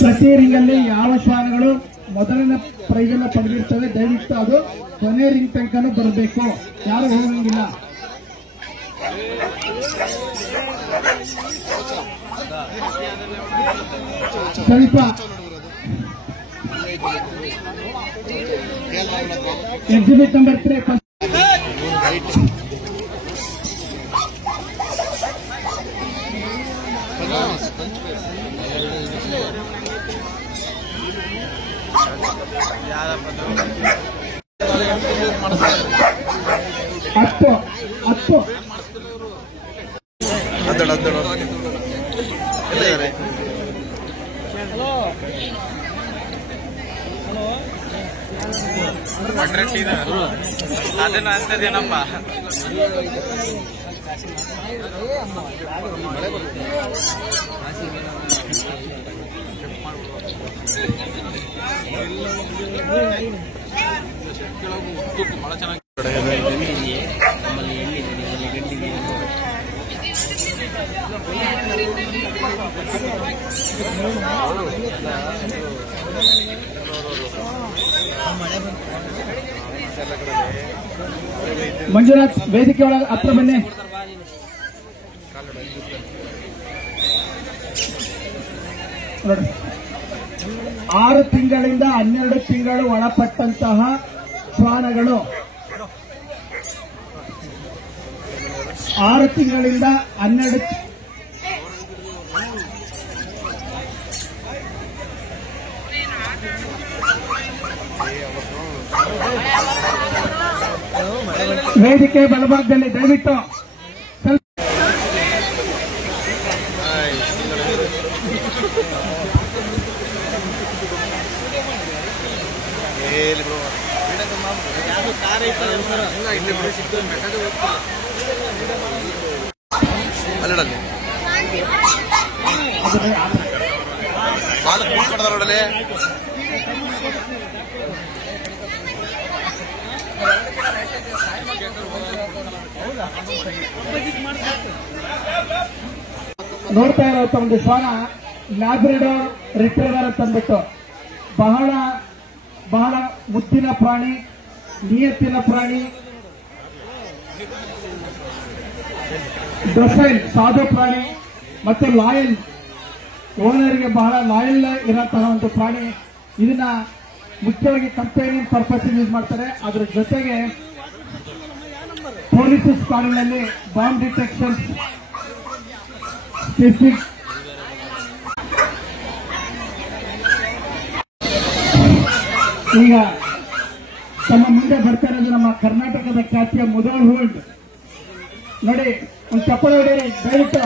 ಪ್ರತಿ ರಿಂಗಲ್ಲಿ ಯಾವ ಶ್ವಾನಗಳು ಮೊದಲಿನ ಪ್ರೈಸನ್ನ ಪಡೆದಿರ್ತವೆ ದಯವಿಟ್ಟು ಅದು ಕೊನೆ ರಿಂಗ್ ತನಕನೂ ಬರಬೇಕು, ಯಾರು ಹೋಗಂಗಿಲ್ಲ. ಸ್ವಲ್ಪ ಎಕ್ಸಿಬಿಟ್ ನಂಬರ್ 3 10 ಅದನ್ನ ಅಂತದೇನಪ್ಪ ಬಹಳ ಚೆನ್ನಾಗಿ ಮಂಜುನಾಥ್ ವೇದಿಕೆ ಒಳಗೆ ಹತ್ರ ಬನ್ನಿ. ನೋಡಿ, 6 ತಿಂಗಳಿಂದ 12 ತಿಂಗಳು ಒಳಪಟ್ಟಂತಹ ಶ್ವಾನಗಳು 6 ತಿಂಗಳಿಂದ 12 ವೇದಿಕೆ ಬಲಭಾಗದಲ್ಲಿ ದಯವಿಟ್ಟು ನೋಡ್ತಾ ಇರೋ ಒಂದು ಶ್ವಾನ ಲ್ಯಾಬ್ರಿಡಾರ್ ರಿಟ್ರೀವರ್ ಅಂತ ಅಂದ್ಬಿಟ್ಟು ಬಹಳ ಬಹಳ ಮುದ್ದಿನ ಪ್ರಾಣಿ, ನಿಯತ್ತಿನ ಪ್ರಾಣಿ, ಡೊಸೈಲ್ ಸಾಧು ಪ್ರಾಣಿ ಮತ್ತು ಲಾಯಲ್, ಓನರ್ಗೆ ಬಹಳ ಲಾಯಲ್ ಇರೋಂತಹ ಒಂದು ಪ್ರಾಣಿ. ಇದನ್ನ ಮುಖ್ಯವಾಗಿ ಕಂಪೇನಿಯನ್ ಪರ್ಪಸ್ ಯೂಸ್ ಮಾಡ್ತಾರೆ. ಅದರ ಜೊತೆಗೆ ಪೊಲೀಸ್ ಸ್ಕ್ವಾಡ್ನಲ್ಲಿ ಬಾಂಬ್ ಡಿಟೆಕ್ಷನ್ ಈಗ ತಮ್ಮ ಮುಂದೆ ಬರ್ತಾ ಇರೋದು ನಮ್ಮ ಕರ್ನಾಟಕದ ಖ್ಯಾತಿಯ ಮುಧೋಳ್ ಹೋಲ್ಡ್. ನೋಡಿ, ಒಂದು ಚಪ್ಪಳೆ ಹೊಡೆಯಿರಿ ದಯವಿಟ್ಟು.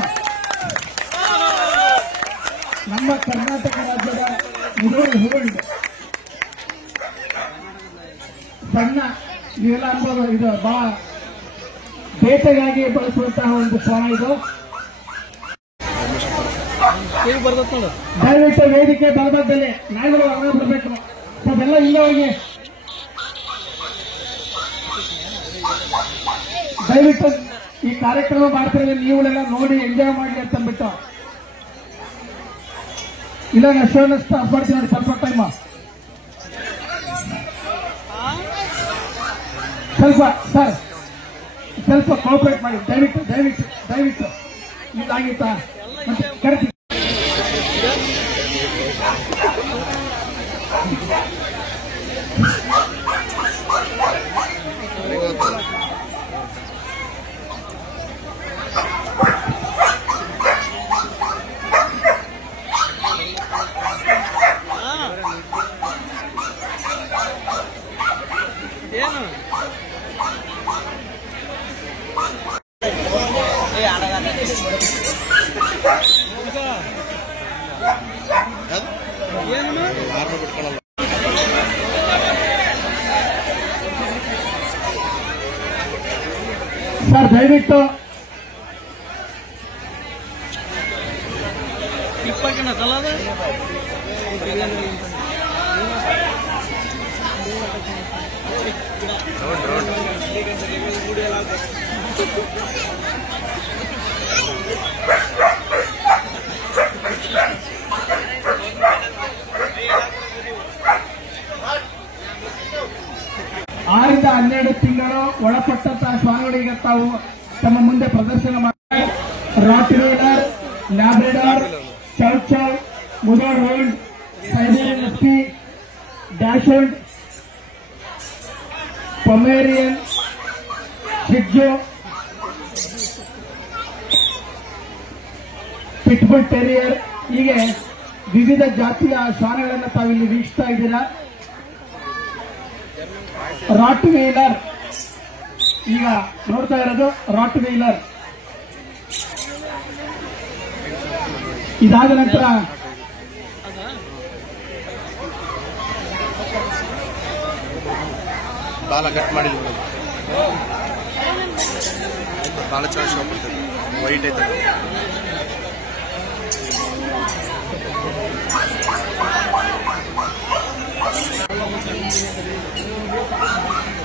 ನಮ್ಮ ಕರ್ನಾಟಕ ರಾಜ್ಯದ ಮುಧೋಳ್ ಹೋಲ್ಡ್ ಸಣ್ಣ ನೀವೆಲ್ಲ ಅನ್ಬೋದು, ಇದು ಬಹಳ ಬೇಟೆಗಾಗಿ ಬಳಸುವಂತಹ ಒಂದು ಶ್ವಾನ ಇದು. ದಯವಿಟ್ಟು ವೇದಿಕೆ ಬಲಭಾಗದಲ್ಲಿ ನಾಯಿಗಳು ಹೊರಗೆ ಬರಬೇಕು. ಅದೆಲ್ಲ ಇಲ್ಲ ಹೋಗಿ ದಯವಿಟ್ಟು ಈ ಕಾರ್ಯಕ್ರಮ ಮಾಡ್ತಿರೋದು ನೀವುಗಳೆಲ್ಲ ನೋಡಿ ಎಂಜಾಯ್ ಮಾಡಿ ಅಂತ ಅಂದ್ಬಿಟ್ಟು. ಇಲ್ಲ ಶೋನ ಸ್ಟಾಪ್ ಮಾಡ್ತೀನಿ ನೋಡಿ, ಸ್ವಲ್ಪ ಟೈಮ್ ಸ್ವಲ್ಪ ಸರ್ ಸ್ವಲ್ಪ ಕೋಆಪರೇಟ್ ಮಾಡಿ ದಯವಿಟ್ಟು ದಯವಿಟ್ಟು ದಯವಿಟ್ಟು. ಇದಾಗಿತ್ತಾ ಮತ್ತೆ ಕರೆಕ್ಟ್ ಸರ್ ದಯವಿಟ್ಟು ಇಪ್ಪಕ್ಕಿನ ಸಲದ ಒಳಪಟ್ಟಂತಹ ಶ್ವಾನಗಳಿಗೆ ತಾವು ತಮ್ಮ ಮುಂದೆ ಪ್ರದರ್ಶನ ಮಾಡಿ Rottweiler, Labrador, chow chow, Mudhol hound, Siberian husky, dachshund, Pomeranian, shih tzu, pitbull terrier, ಹೀಗೆ ವಿವಿಧ ಜಾತಿಯ ಶ್ವಾನಗಳನ್ನು ತಾವಿಲ್ಲಿ ವೀಕ್ಷಿಸ್ತಾ ಇದ್ದೀರಾ. ರಾಟ್ವೀಲರ್ ಈಗ ನೋಡ್ತಾ ಇರೋದು ರಾಟ್ವೀಲರ್. ಇದಾದ ನಂತರ ಬಾಲ ಕಟ್ ಮಾಡಿ ಬಾಳ ಚೆನ್ನಾಗಿ ಶೋ ಬರ್ತದೆ. ವೈಟ್ ಐತೆ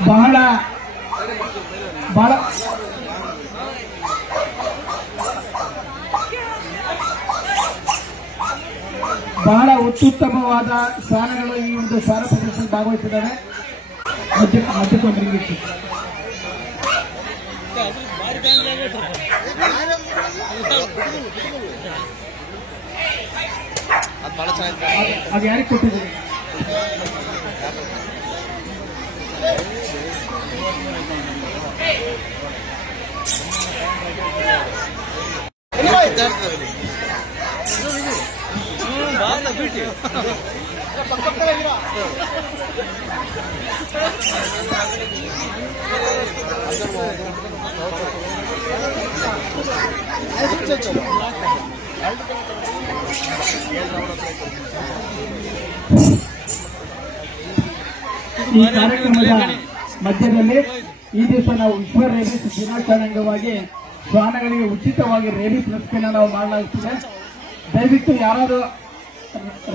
ಬಹಳ ಬಹಳ ಬಹಳ ಅತ್ಯುತ್ತಮವಾದ ಶ್ವಾನಗಳು ಈ ಒಂದು ಶ್ವಾನ ಪ್ರದರ್ಶನ ಭಾಗವಹಿಸಿದ್ದಾರೆ. ಮಧ್ಯಕೊಂಡ್ರಿಗೆ ಅದು ಬಾಳ ಚೆನ್ನಾಗಿ ಅದು ಯಾರಿಗೆ ಕೊಟ್ಟಿದ್ದೀರಿ? ಈ ಕಾರ್ಯಕ್ರಮದ ಮಧ್ಯದಲ್ಲಿ ಈ ದಿವಸ ನಾವು ವಿಶ್ವ ರೇಬಿಸ್ ದಿನಾಚರಣೆ ಅಂಗವಾಗಿ ಶ್ವಾನಗಳಿಗೆ ಉಚಿತವಾಗಿ ರೇಬಿಸ್ ಲಸಿಕೆಯನ್ನು ನಾವು ಮಾಡಲಾಗುತ್ತಿದೆ. ದಯವಿಟ್ಟು ಯಾರಾದರೂ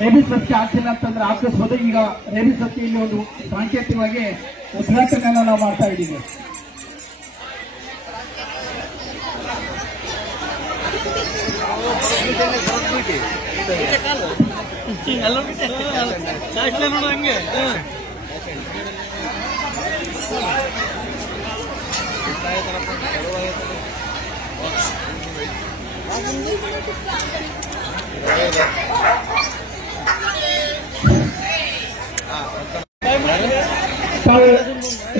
ರೇಬಿಸ್ ಲಸಿಕೆ ಹಾಕಿಲ್ಲ ಅಂತಂದ್ರೆ ಹಾಕಿಸ್ಬೋದು. ಈಗ ರೇಬಿಸ್ ಲಸಿಕೆಯಲ್ಲಿ ಒಂದು ಸಾಂಕೇತಿಕವಾಗಿ ಉದ್ಘಾಟನೆಯನ್ನು ನಾವು ಮಾಡ್ತಾ ಇದ್ದೀವಿ. ನೋಡು ಹಂಗೆ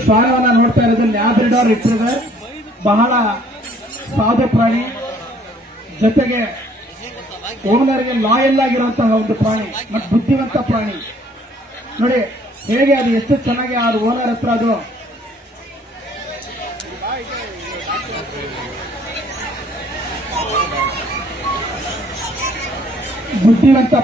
ಶ್ವಾನವನ್ನ ನೋಡ್ತಾ ಇರೋದು ಲ್ಯಾಬ್ರೆಡಾರ್ ರಿಟ್ರೀವರ್. ಬಹಳ ಸಾಧು ಪ್ರಾಣಿ, ಜೊತೆಗೆ ಓನರ್ಗೆ ಲಾಯಲ್ ಆಗಿರುವಂತಹ ಒಂದು ಪ್ರಾಣಿ ಮತ್ತು ಬುದ್ಧಿವಂತ ಪ್ರಾಣಿ. ನೋಡಿ ಹೇಗೆ ಅದು ಎಷ್ಟು ಚೆನ್ನಾಗಿ ಆ ಓನರ್ ಹತ್ರ ಅದು ಬುದ್ಧಿವಂತ.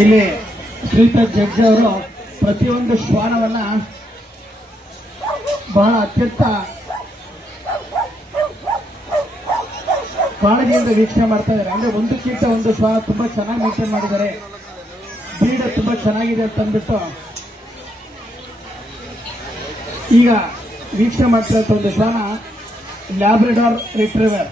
ಇಲ್ಲಿ ಶ್ರೀಧರ್ ಜಡ್ಜ್ ಅವರು ಪ್ರತಿಯೊಂದು ಶ್ವಾನವನ್ನ ಬಹಳ ಅತ್ಯಂತ ಕಾಳಜಿಯಿಂದ ವೀಕ್ಷಣೆ ಮಾಡ್ತಾ ಇದ್ದಾರೆ. ಅಂದ್ರೆ ಒಂದಕ್ಕಿಂತ ಒಂದು ಶ್ವಾನ ತುಂಬಾ ಚೆನ್ನಾಗಿ ಮೇಂಟೈನ್ ಮಾಡಿದ್ದಾರೆ, ಬ್ರೀಡ್ ತುಂಬಾ ಚೆನ್ನಾಗಿದೆ ಅಂತ ಅಂದ್ಬಿಟ್ಟು ಈಗ ವೀಕ್ಷಣೆ ಮಾಡ್ತಿರೋ ಒಂದು ಶ್ವಾನ ಲ್ಯಾಬ್ರೆಡಾರ್ ರಿಟ್ರೀವರ್.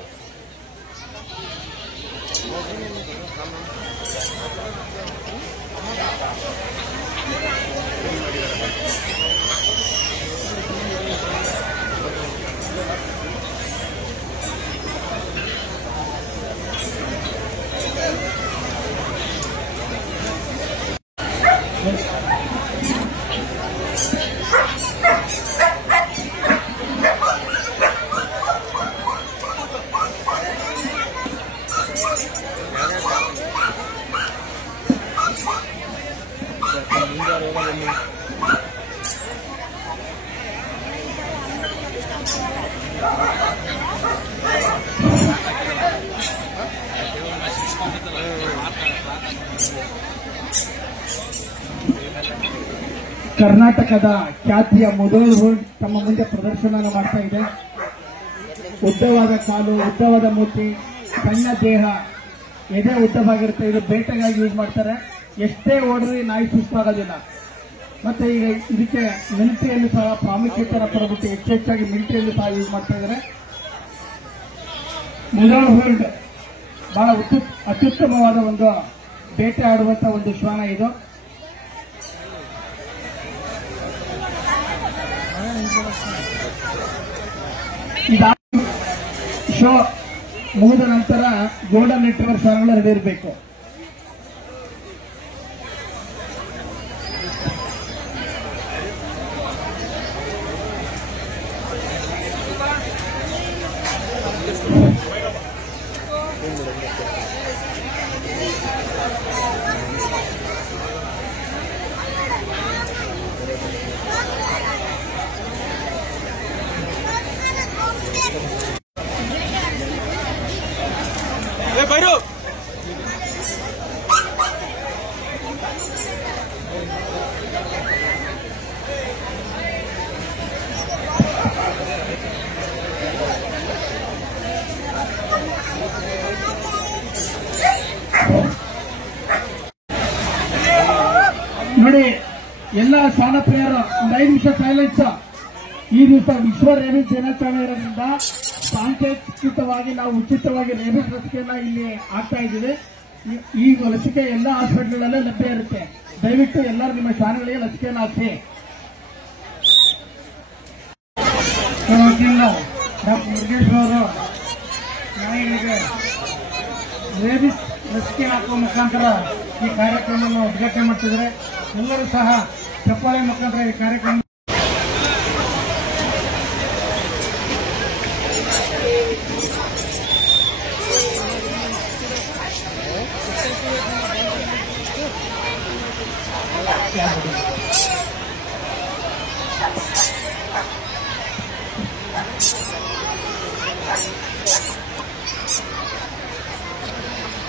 ಕರ್ನಾಟಕದ ಖ್ಯಾತಿಯ ಮೊದಲು ತಮ್ಮ ಮುಂದೆ ಪ್ರದರ್ಶನ ಮಾಡ್ತಾ ಇದೆ. ಉದ್ದವಾದ ಕಾಲು, ಉದ್ದವಾದ ಮೂತಿ, ಸಣ್ಣ ದೇಹ, ಎದೆ ಉದ್ದವಾಗಿರುತ್ತೆ. ಇದು ಬೇಟೆಗಾಗಿ ಯೂಸ್ ಮಾಡ್ತಾರೆ. ಎಷ್ಟೇ ಓಡ್ರಿ ನಾಯಿ ಸುಸ್ತಾಗೋದಿಲ್ಲ. ಮತ್ತೆ ಈಗ ಇದಕ್ಕೆ ಮಿಲಿಟರಿಯಲ್ಲಿ ಸಹ ಪ್ರಾಮುಖ್ಯತೆ ಕೊಡಬಿಟ್ಟು ಹೆಚ್ಚೆಚ್ಚಾಗಿ ಮಿಲಿಟರಿಯಲ್ಲಿ ಸಹ ಯೂಸ್ ಮಾಡ್ತಾ ಇದ್ದಾರೆ. ಮೊದಲು ಹೋಲ್ಡ್ ಬಹಳ ಅತ್ಯುತ್ತಮವಾದ ಒಂದು ಬೇಟೆ ಆಡುವಂತ ಒಂದು ಶ್ವಾನ ಇದು. ಶೋ ಮುಗಿದ ನಂತರ ಗೋಲ್ಡನ್ ರಿಟ್ರೀವರ್ ಶ್ವಾನಗಳು ರೆಡಿ ಇರಬೇಕು. ಬೈರು ನೋಡಿ, ಎಲ್ಲ ಶ್ವಾನ ಪ್ರಿಯರು ಒಂದು 5 ನಿಮಿಷ ಸೈಲೆನ್ಸ್. ಈ ದಿವಸ ವಿಶ್ವ ರೇಬಿಸ್ ದಿನಾಚರಣೆ ಇರೋದ್ರಿಂದ ಸಾಂಕೇತಿಕವಾಗಿ ನಾವು ಉಚಿತವಾಗಿ ರೇಬಿಸ್ ಲಸಿಕೆಯನ್ನ ಇಲ್ಲಿ ಆಗ್ತಾ ಇದ್ದೀವಿ. ಈ ಲಸಿಕೆ ಎಲ್ಲ ಹಾಸ್ಪಿಟಲ್ಗಳಲ್ಲೇ ಲಭ್ಯ ಇರುತ್ತೆ. ದಯವಿಟ್ಟು ಎಲ್ಲರೂ ನಿಮ್ಮ ಶ್ವಾನಗಳಿಗೆ ಲಸಿಕೆಯನ್ನು ಹಾಕಿ. ಡಾಕ್ಟರ್ ಮುರುಗೇಶ್ ಅವರು ನಾಯಿಗಳಿಗೆ ರೇಬಿಸ್ ಲಸಿಕೆ ಹಾಕುವ ಮುಖಾಂತರ ಈ ಕಾರ್ಯಕ್ರಮವನ್ನು ಉದ್ಘಾಟನೆ ಮಾಡ್ತಿದ್ದಾರೆ. ಎಲ್ಲರೂ ಸಹ ಚಪ್ಪಾಳೆ ಮುಖಾಂತರ ಈ ಕಾರ್ಯಕ್ರಮ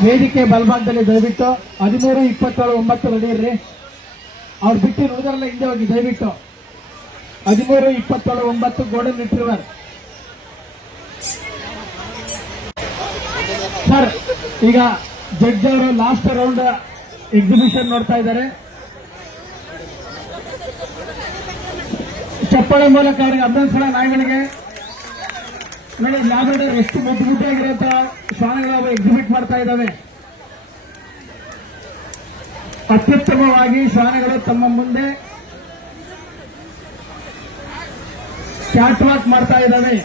ವೇದಿಕೆ ಬಲಭಾಗದಲ್ಲಿ ದಯವಿಟ್ಟು 13, 27, 9 ರೆಡಿ ಇರ್ರಿ. ಅವ್ರು ಬಿಟ್ಟು ಉಳಿದರೆಲ್ಲ ಹಿಂದೆ ಹೋಗಿ ದಯವಿಟ್ಟು. 13, 27, 9 ಗೋಲ್ಡನ್ ರಿಟ್ರೀವರ್. ಸರ್, ಈಗ ಜಡ್ಜ್ ಅವರು ಲಾಸ್ಟ್ ರೌಂಡ್ ಎಕ್ಸಿಬಿಷನ್ ನೋಡ್ತಾ ಇದ್ದಾರೆ. ಚಪ್ಪಾಳೆ ಮೂಲಕ ಅವರಿಗೆ ಅಭ್ಯರ್ಥಿಗಳ ನಾಯಿಗಳಿಗೆ ನೋಡಿ, ಲ್ಯಾಬ್ರೇಟರ್ ಎಷ್ಟು ಮುದ್ದಾಗಿರುವಂತ ಶ್ವಾನಗಳು ಎಕ್ಸಿಬಿಟ್ ಮಾಡ್ತಾ ಇದ್ದಾವೆ. ಅತ್ಯುತ್ತಮವಾಗಿ ಶ್ವಾನಗಳು ತಮ್ಮ ಮುಂದೆ ಕ್ಯಾಟ್ ವಾಕ್ ಮಾಡ್ತಾ ಇದ್ದಾವೆ.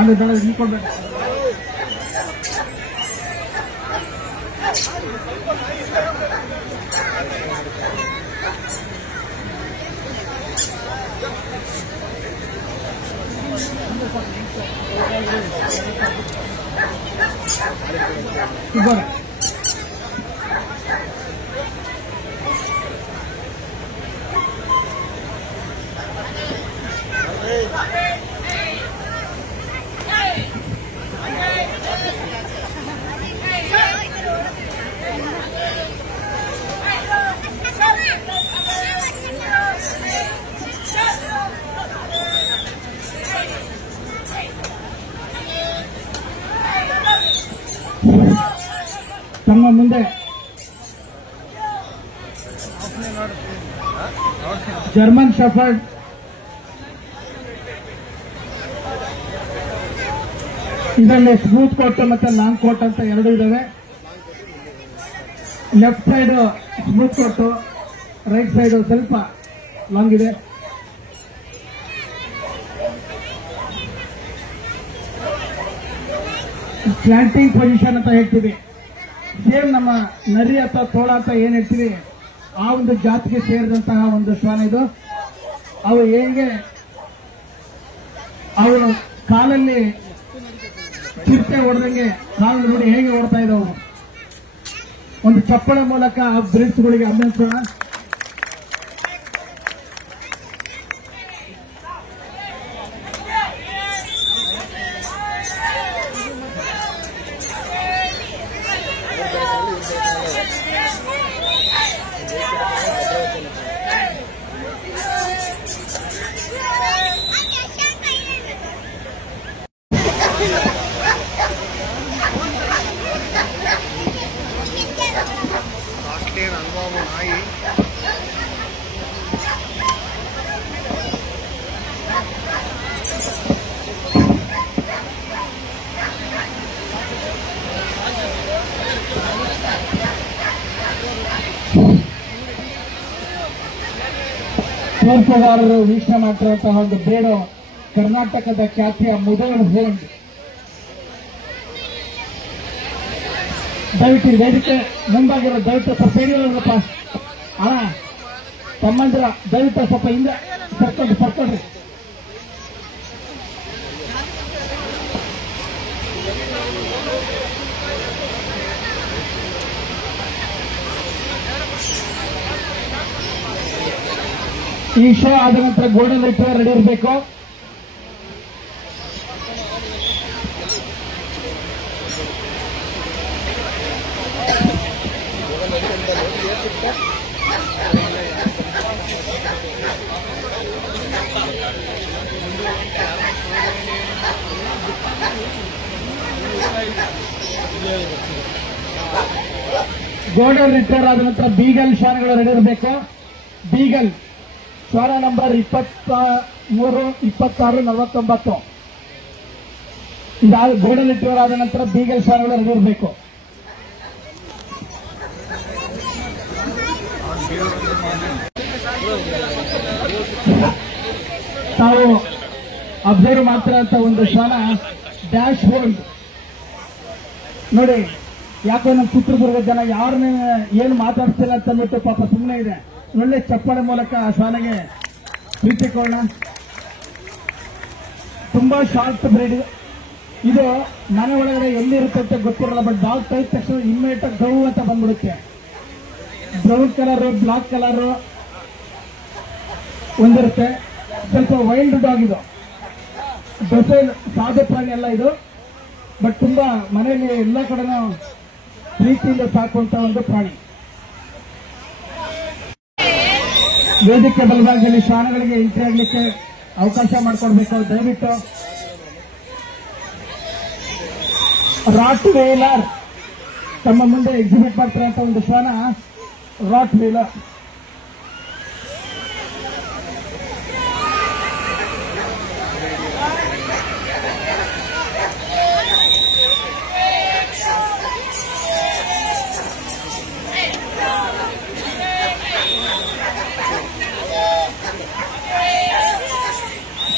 ಅಲ್ಲಿ ನಿಂತ್ಕೊಳ್ಬೇಕು. ಇಬ್ಬರು ತಮ್ಮ ಮುಂದೆ ಜರ್ಮನ್ ಶೆಫರ್ಡ್ ಇದರಲ್ಲಿ ಸ್ಮೂತ್ ಕೋಟ್ ಮತ್ತೆ ಲಾಂಗ್ ಕೋಟ್ ಅಂತ ಎರಡು ಇದಾವೆ. Left side smooth coat, right side ಸ್ವಲ್ಪ ಲಾಂಗ್ ಇದೆ. ಸ್ಲ್ಯಾಂಟಿಂಗ್ ಪೊಸಿಷನ್ ಅಂತ ಹೇಳ್ತೀವಿ. ಸೇಮ್ ನಮ್ಮ ನರಿ ಅಥವಾ ತೋಳ ಅಂತ ಏನ್ ಹೇಳ್ತೀವಿ ಆ ಒಂದು ಜಾತಿಗೆ ಸೇರಿದಂತಹ ಒಂದು ಶ್ವಾನ ಇದು. ಅವು ಹೇಗೆ ಅವರು ಕಾಲಲ್ಲಿ ಚಿರತೆ ಹೊಡೆದಂಗೆ ಕಾಲು ನೋಡಿ ಹೇಗೆ ಓಡ್ತಾ ಇದ್ದವು, ಒಂದು ಚಪ್ಪಳ ಮೂಲಕ ಆ ಬ್ರಿಡ್ಸ್ಗಳಿಗೆ ಅಭ್ಯಸಿಸೋಣ. ಅನುಭವ ನಾಯಿ ತೀರ್ಪುಗಾರರು ವೀಕ್ಷಣೆ ಮಾಡ್ತಿರುವಂತಹ ಒಂದು ಬೇಡು ಕರ್ನಾಟಕದ ಖ್ಯಾತಿಯ ಮುದಲ್ ಹೋಂಡ್. ದಯವಿಟ್ಟು ವೇದಿಕೆ ಮುಂದಾಗಿರೋ ದಯವಿಟ್ಟು ಸ್ವಲ್ಪ ಹಿಡಿಯೋಪ್ಪ ಅಣ್ಣ ತಮ್ಮಂದ್ರ ದಯವಿಟ್ಟು ಸ್ವಲ್ಪ ಹಿಂದೆ ಸರ್ಕೊಳ್ರಿ. ಈ ಶೋ ಆದ ನಂತರ ಗೋಲ್ಡನ್ ರಿಟ್ರೀವರ್ ರೆಡಿ ಇರಬೇಕು. ಗೋಲ್ಡನ್ ರಿಟ್ರೀವರ್ ಆದ ನಂತರ ಬೀಗಲ್ ಶ್ವಾನಗಳು ರೆಡಿ ಇರಬೇಕು. ಬೀಗಲ್ ಶ್ವಾನ ನಂಬರ್ 23, 26, 49 ಇದಾದ ಗೋಲ್ಡನ್ ರಿಟ್ರೀವರ್ ಆದ ನಂತರ ಬೀಗಲ್ ಶ್ವಾನಗಳು ರೆಡಿ ಇರಬೇಕು. ತಾವು ಅಬ್ಸರ್ವ್ ಮಾಡ್ತಿರೋಂಥ ಒಂದು ಶ್ವಾನ ಡ್ಯಾಶ್ ಹೋಲ್ಡ್ ನೋಡಿ. ಯಾಕೋ ನಮ್ಮ ಚಿತ್ರದುರ್ಗದ ಜನ ಯಾರನ್ನ ಏನು ಮಾತಾಡ್ತಿಲ್ಲ ಅಂತ ಅಂದ್ಬಿಟ್ಟು ಪಾಪ ಸುಮ್ಮನೆ ಇದೆ. ಒಳ್ಳೆ ಚಪ್ಪಾಳೆ ಮೂಲಕ ಆ ಶ್ವಾನಗೆ ಪ್ರೀತಿ ಕೊಡೋಣ. ತುಂಬಾ ಶಾರ್ಟ್ ಬ್ರೀಡ್ ಇದು. ಮನೆ ಒಳಗಡೆ ಎಲ್ಲಿರುತ್ತೆ ಅಂತ ಗೊತ್ತಿರಲ್ಲ, ಬಟ್ ಡಾಗ್ ಟೈಪ್ ತಕ್ಷಣ ಇಮ್ಮಿಡಿಯೇಟ್ ಆಗಿ ಗೌ ಅಂತ ಬಂದ್ಬಿಡುತ್ತೆ. ಬ್ರೌನ್ ಕಲರ್, ಬ್ಲಾಕ್ ಕಲರ್ ಒಂದಿರುತ್ತೆ. ಸ್ವಲ್ಪ ವೈಲ್ಡ್ ಡಾಗ್ ಇದು, ಡೊಸೈಲ್ ಸಾಧು ಪ್ರಾಣಿ ಅಲ್ಲ ಇದು, ಬಟ್ ತುಂಬಾ ಮನೆಯಲ್ಲಿ ಎಲ್ಲ ಕಡೆನೂ ಪ್ರೀತಿಯಿಂದ ಸಾಕುವಂತ ಒಂದು ಪ್ರಾಣಿ. ವೇದಿಕೆ ಬಲಭಾಗದಲ್ಲಿ ಶ್ವಾನಗಳಿಗೆ ಎಂಟ್ರಿ ಆಗಲಿಕ್ಕೆ ಅವಕಾಶ ಮಾಡಿಕೊಡ್ಬೇಕು ದಯವಿಟ್ಟು. ರಾಟ್ ವೇಲರ್ ತಮ್ಮ ಮುಂದೆ ಎಕ್ಸಿಬಿಟ್ ಮಾಡ್ತಿರುವಂತ ಒಂದು ಶ್ವಾನ ರಾಟ್ ವೇಲರ್.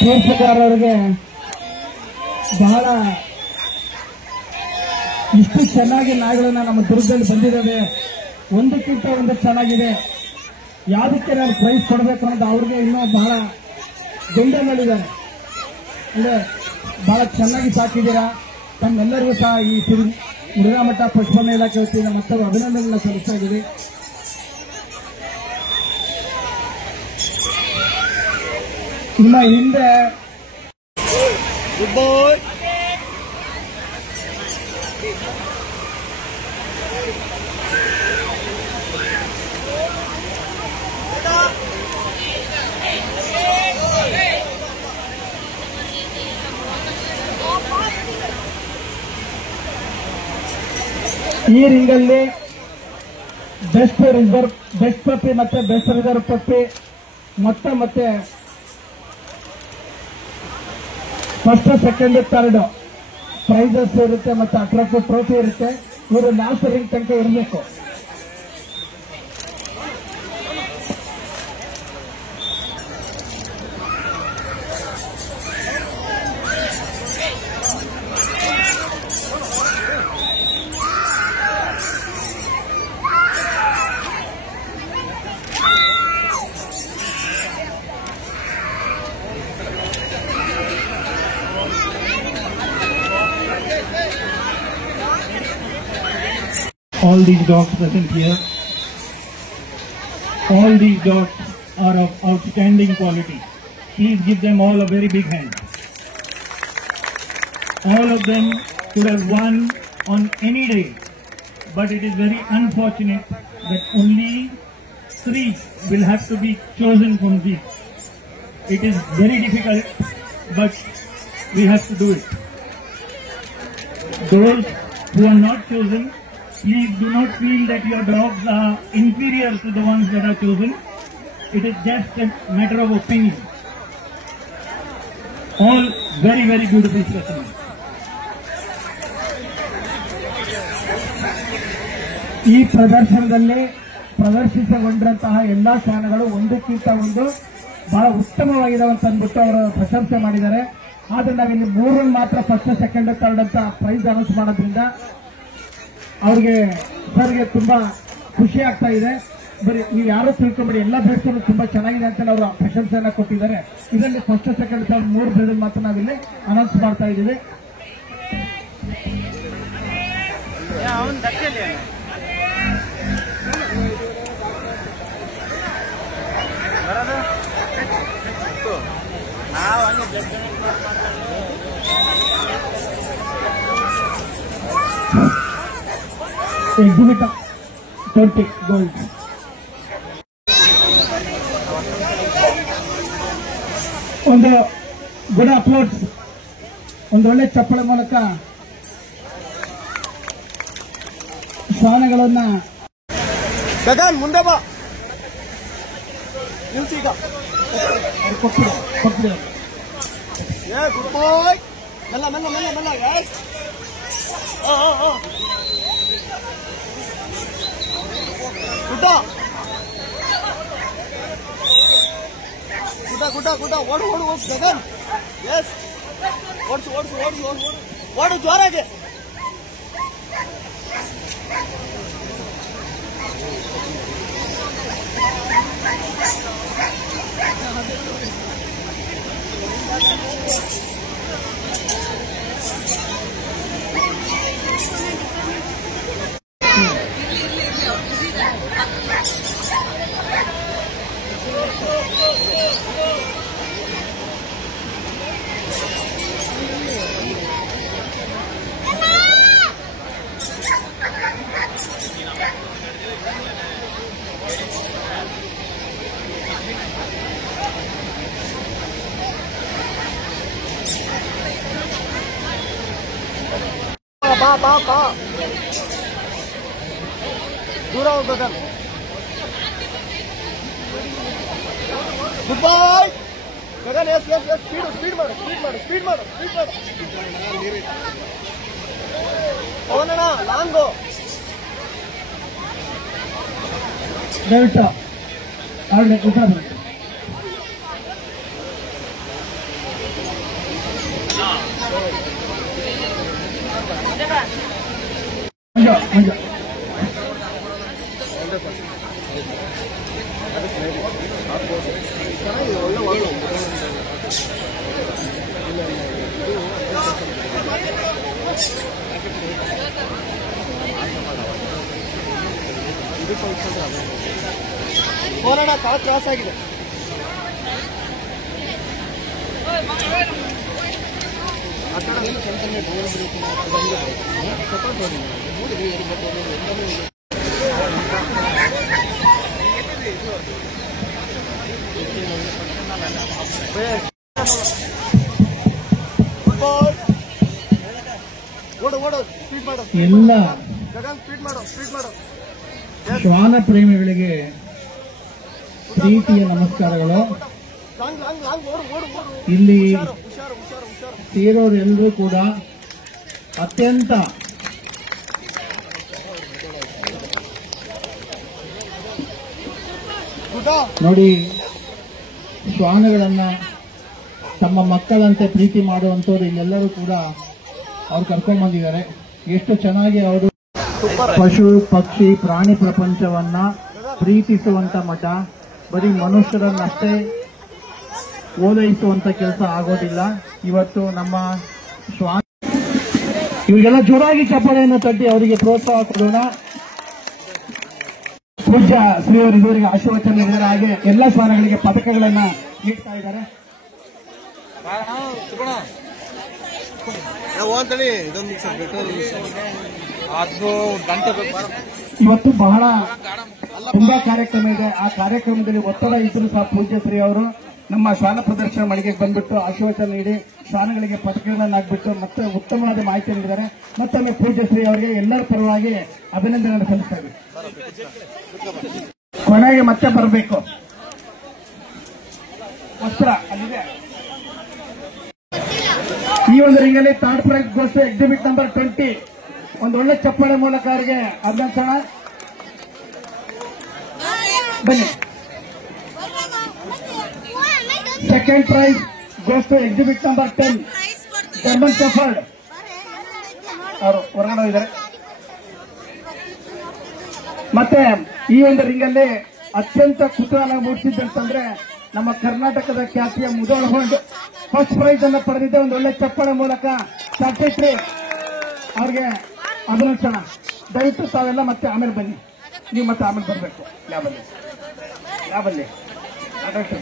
ತೀರ್ಪುಗಾರರಿಗೆ ಬಹಳ ಇಷ್ಟು ಚೆನ್ನಾಗಿ ನಾಯಿಗಳನ್ನ ನಮ್ಮ ದುರ್ಗದಲ್ಲಿ ಬಂದಿದ್ದಾವೆ, ಒಂದಕ್ಕಿಂತ ಒಂದು ಚೆನ್ನಾಗಿದೆ. ಯಾವುದಕ್ಕೆ ನಾನು ಪ್ರೈಸ್ ಕೊಡಬೇಕು ಅನ್ನೋದು ಅವ್ರಿಗೆ ಇನ್ನೂ ಬಹಳ ಗೊಂದಲಗಳಿದ್ದಾರೆ. ಅಂದ್ರೆ ಬಹಳ ಚೆನ್ನಾಗಿ ಸಾಕಿದ್ದೀರಾ. ತಮ್ಮೆಲ್ಲರಿಗೂ ಸಹ ಈ ಮುರುಘಾಮಠ ಪಶುಪಾಲನಾ ಇಲಾಖೆ ವತಿಯಿಂದ ಮತ್ತೊಂದು ಅಭಿನಂದನೆಗಳನ್ನು ಸಲ್ಲಿಸ್ತಾ ಇದ್ದೀವಿ. ಇನ್ನು ಹಿಂದೆ ಈ ರಿಂಗಲ್ಲಿ ಬೆಸ್ಟ್ ಪಪ್ಪಿ ಮತ್ತೆ ಬೆಸ್ಟ್ ರಿಸರ್ವ್ ಪಪ್ಪಿ ಮತ್ತೆ ಫಸ್ಟ್ ಸೆಕೆಂಡ್ ಥರ್ಡ್ ಪ್ರೈಸಸ್ ಇರುತ್ತೆ ಮತ್ತೆ ಅಟ್ರಾಕ್ಟಿವ್ ಟ್ರೋಫಿ ಇರುತ್ತೆ. ಇವರು ಲಾಸ್ಟ್ ರಿಂಗ್ ತನಕ ಇರಬೇಕು. All these dogs present here, all these dogs are of outstanding quality. Please give them all a very big hand. All of them could have won on any day, but it is very unfortunate that only 3 will have to be chosen from these. It is very difficult, but we have to do it. Those who are not chosen, please do not feel that your dogs are inferior to the ones that are chosen. It is just a matter of opinion. All very, very beautiful specimens. ಈ ಪ್ರದರ್ಶನದಲ್ಲಿ ಪ್ರದರ್ಶಿಸಗೊಂಡಿರುವಂತಹ ಎಲ್ಲಾ ಸ್ಥಾನಗಳು ಒಂದಕ್ಕಿಂತ ಒಂದು ಬಹಳ ಉತ್ತಮವಾಗಿದೆ ಅಂತ ಅಂದ್ಬಿಟ್ಟು ಅವರು ಪ್ರಶಂಸೆ ಮಾಡಿದ್ದಾರೆ. ಆದ್ರೆ ನಾವಿಲ್ಲಿ 3 ಮಾತ್ರ ಫಸ್ಟ್ ಸೆಕೆಂಡ್ ಥರ್ಡ್ ಅಂತ ಪ್ರೈಸ್ ಅನೌನ್ಸ್ ಮಾಡೋದ್ರಿಂದ ಅವ್ರಿಗೆ ಸರ್ಗೆ ತುಂಬಾ ಖುಷಿ ಆಗ್ತಾ ಇದೆ. ಬರೀ ನೀವು ಯಾರು ತಿಳ್ಕೊಂಬಿಡಿ, ಎಲ್ಲ ಬೇಡ್ಸೋದು ತುಂಬಾ ಚೆನ್ನಾಗಿದೆ ಅಂತ ಅವರು ಪ್ರಶಂಸೆಯನ್ನ ಕೊಟ್ಟಿದ್ದಾರೆ. ಇದರಲ್ಲಿ ಫಸ್ಟ್ ಸೆಕೆಂಡ್ ಥರ್ಡ್ 3 ಬ್ರೀಡ್ ಮಾತ್ರ ನಾವಿಲ್ಲಿ ಅನೌನ್ಸ್ ಮಾಡ್ತಾ ಇದ್ದೀವಿ. Exhibitor 20 gold. ಒಂದು ಗುಡ್ ಅಪ್ಲೋಡ್ಸ್, ಒಂದು ಒಳ್ಳೆ ಚಪ್ಪಳ ಮೂಲಕ ಶ್ವಾನಗಳನ್ನ ಗಗನ್ ಮುಂದೆ ಬಾ, ನಿಲ್ಸೀಗ. ಕೊಟ್ಟಿದ್ದಾರೆ. ಗುಡ್ ಬಾಯ್. ಮೆಲ್ಲ ಮೆಲ್ಲ ಮೆಲ್ಲ ಮೆಲ್ಲ. ಯಸ್. ಗುಡ್ಡ ಗುಡ್ಡ ಗುಡ್ಡ ಗುಡ್ಡ. ಓಡು ಓಡು ಓಡು ಗಗನ್. ಎಸ್, ಓಡಿಸು ಓಡಿಸು ಓಡಿಸು ಓಡಿಸು ಓಡು ಜೋರಾಗಿ. ಬಾ ದೂರ ಹೋಗ್ಬೇಕಲ್ಲ. Good boy Gagan. Yes yes yes. Speed ಮಾಡು ಅವನಣ್ಣ. ಲಾಂಗು ದಯವಿಟ್ಟು ಆಡಲಿ ಉತ್ತರ. ಮಂಜು ಒಳ್ಳೆ ಕಾಲ ಕ್ರಾಸ್ ಆಗಿದೆ. ಎಲ್ಲ ಸ್ಪೀಡ್ ಮಾಡು ಶ್ವಾನ ಪ್ರೇಮಿಗಳಿಗೆ ಪ್ರೀತಿಯ ನಮಸ್ಕಾರಗಳು. ಇಲ್ಲಿ ಸೇರೋರೆಲ್ಲರೂ ಕೂಡ ಅತ್ಯಂತ ನೋಡಿ, ಶ್ವಾನಗಳನ್ನ ತಮ್ಮ ಮಕ್ಕಳಂತೆ ಪ್ರೀತಿ ಮಾಡುವಂತವ್ರು ಇಲ್ಲೆಲ್ಲರೂ ಕೂಡ ಅವ್ರು ಕರ್ಕೊಂಡ್ ಬಂದಿದ್ದಾರೆ. ಎಷ್ಟು ಚೆನ್ನಾಗಿ ಅವರು ಪಶು ಪಕ್ಷಿ ಪ್ರಾಣಿ ಪ್ರಪಂಚವನ್ನ ಪ್ರೀತಿಸುವಂತ ಮಠ. ಬರೀ ಮನುಷ್ಯರನ್ನಷ್ಟೇ ಓಲೈಸುವಂತ ಕೆಲಸ ಆಗೋದಿಲ್ಲ. ಇವತ್ತು ನಮ್ಮ ಶ್ವಾನ ಇವರಿಗೆಲ್ಲ ಜೋರಾಗಿ ಚಪ್ಪಾಳೆಯನ್ನು ತಟ್ಟಿ ಅವರಿಗೆ ಪ್ರೋತ್ಸಾಹ ಕೊಡೋಣ. ಪೂಜ್ಯ ಶ್ರೀಯವರು ಇವರಿಗೆ ಆಶೀರ್ವಚನ ನೀಡಿದ್ದಾರೆ. ಹಾಗೆ ಎಲ್ಲ ಶ್ವಾನಗಳಿಗೆ ಪದಕಗಳನ್ನ ನೀಡ್ತಾ ಇದ್ದಾರೆ. ಇವತ್ತು ಬಹಳ ತುಂಬಾ ಕಾರ್ಯಕ್ರಮ ಇದೆ. ಆ ಕಾರ್ಯಕ್ರಮದಲ್ಲಿ ಒತ್ತಡ ಇದ್ರೂ ಸಹ ಪೂಜ್ಯ ಶ್ರೀ ಅವರು ನಮ್ಮ ಶ್ವಾನ ಪ್ರದರ್ಶನ ಮಳಿಗೆಗೆ ಬಂದ್ಬಿಟ್ಟು ಆಶೀರ್ವಚನ ನೀಡಿ ಶ್ವಾನಗಳಿಗೆ ಪದಕಗಳನ್ನು ಹಾಕ್ಬಿಟ್ಟು ಮತ್ತೆ ಉತ್ತಮವಾದ ಮಾಹಿತಿ ನೀಡಿದ್ದಾರೆ. ಮತ್ತೊಮ್ಮೆ ಪೂಜ್ಯ ಶ್ರೀ ಅವರಿಗೆ ಎಲ್ಲರ ಪರವಾಗಿ ಅಭಿನಂದನೆ ಸಲ್ಲಿಸ್ತಾರೆ. ಕೊನೆಗೆ ಮತ್ತೆ ಬರಬೇಕು ವಸ್ತ್ರ ಅಲ್ಲಿದೆ. ಈ ಒಂದು ರಿಂಗಲ್ಲಿ third prize goes exhibit number 20. ಒಂದು ಒಳ್ಳೆ ಚಪ್ಪಾಳೆ ಮೂಲಕ ಅವರಿಗೆ ಅಭಿನಂದನ. ಬನ್ನಿ. Second prize goes to exhibit number 10 German shepherd. ಅವರು ಹೊರಗಡೆ ಹೋಗಿದ್ದಾರೆ. ಮತ್ತೆ ಈ ಒಂದು ರಿಂಗಲ್ಲಿ ಅತ್ಯಂತ ಕುತೂಹಲ ಮೂಡಿಸಿದ್ದಂತಂದ್ರೆ ನಮ್ಮ ಕರ್ನಾಟಕದ ಖ್ಯಾತಿಯ ಮುದೋಳ ಹೊಂಡ್ ಫಸ್ಟ್ ಪ್ರೈಸ್ ಅನ್ನು ಪಡೆದಿದ್ದೆ. ಒಂದು ಒಳ್ಳೆ ಚಪ್ಪಾಳೆ ಮೂಲಕ ಸಾಕ್ಷಿ ಅವ್ರಿಗೆ ಅಭಿನಂದನ. ದಯವಿಟ್ಟು ತಾವೆಲ್ಲ ಮತ್ತೆ ಆಮೇಲೆ ಬನ್ನಿ. ನೀವು ಮತ್ತೆ ಆಮೇಲೆ ಬರಬೇಕು. ಲ್ಯಾಬಲ್ಲಿ ಆಡಳಿತ